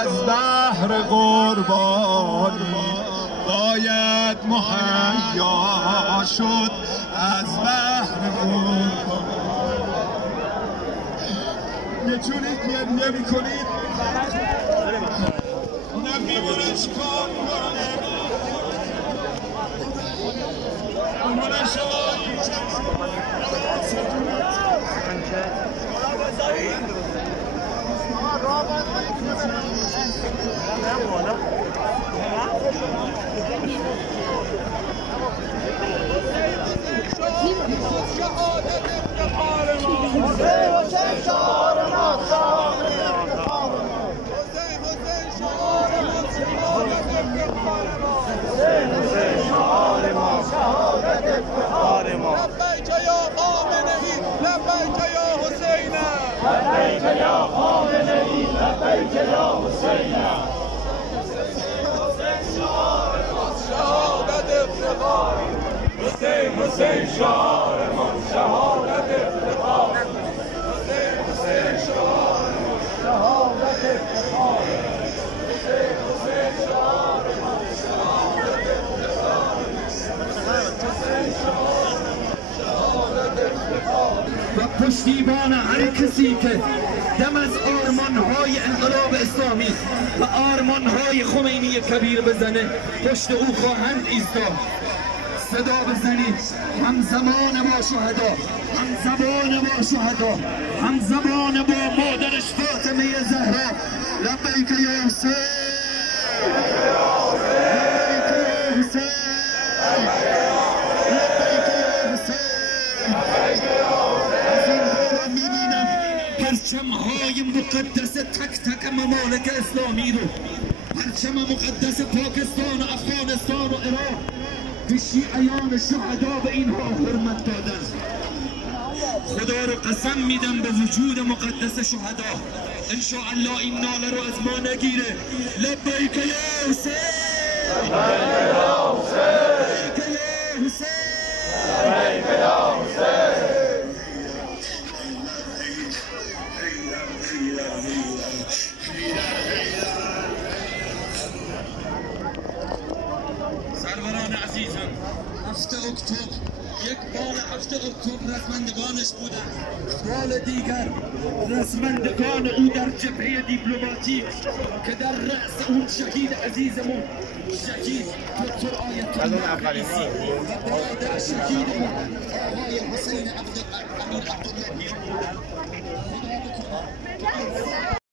از بحر قربانی باید مهیا شد از بحر قربانی. نچونید نمی کنید نمیمونه چکار کنه امونه شما لبیک یا خامنه‌ای لبیک یا حسین لبیک یا خامنه‌ای لبیک یا حسین شهادت افتخار حسین حسین شعار ما شهادت افتخار حسین حسین شعار ما شهادت افتخار حسین حسین شعار ما شهادت افتخار حسین شعار و پشتیبان هر کسی که دم از آرمان‌های انقلاب اسلامی و آرمان‌های خمینی کبیر بزنه پشت او خواهند ایستاد. صدا بزنید همزمان با شهدا، همزمان با شهدا، همزمان با مادرش فاطمه زهرا. لبیک یا حسین، لبیک یا حسین، پرچم‌های مقدس تک تک ممالک اسلامی رو، پرچم مقدس پاکستان و افغانستان و عراق به شیعیان شهدا به اینها حرمت دادن. خدا رو قسم میدم به وجود مقدس شهدا انشاءالله این ناله رو از ما نگیره. لبیک یا حسین، لبیک یا حسین، لبیک یا حسین. سروران عزیزم، 7 اکتبر یک بار 7 اکتبر رسمندگانش بودند. سال دیگر رسمندگان او در جبهه دیپلماتیک که در رأس اون شهید عزیزمون شهید دکتر آیت الله رئیسی و برادر شهیدمون آقای حسین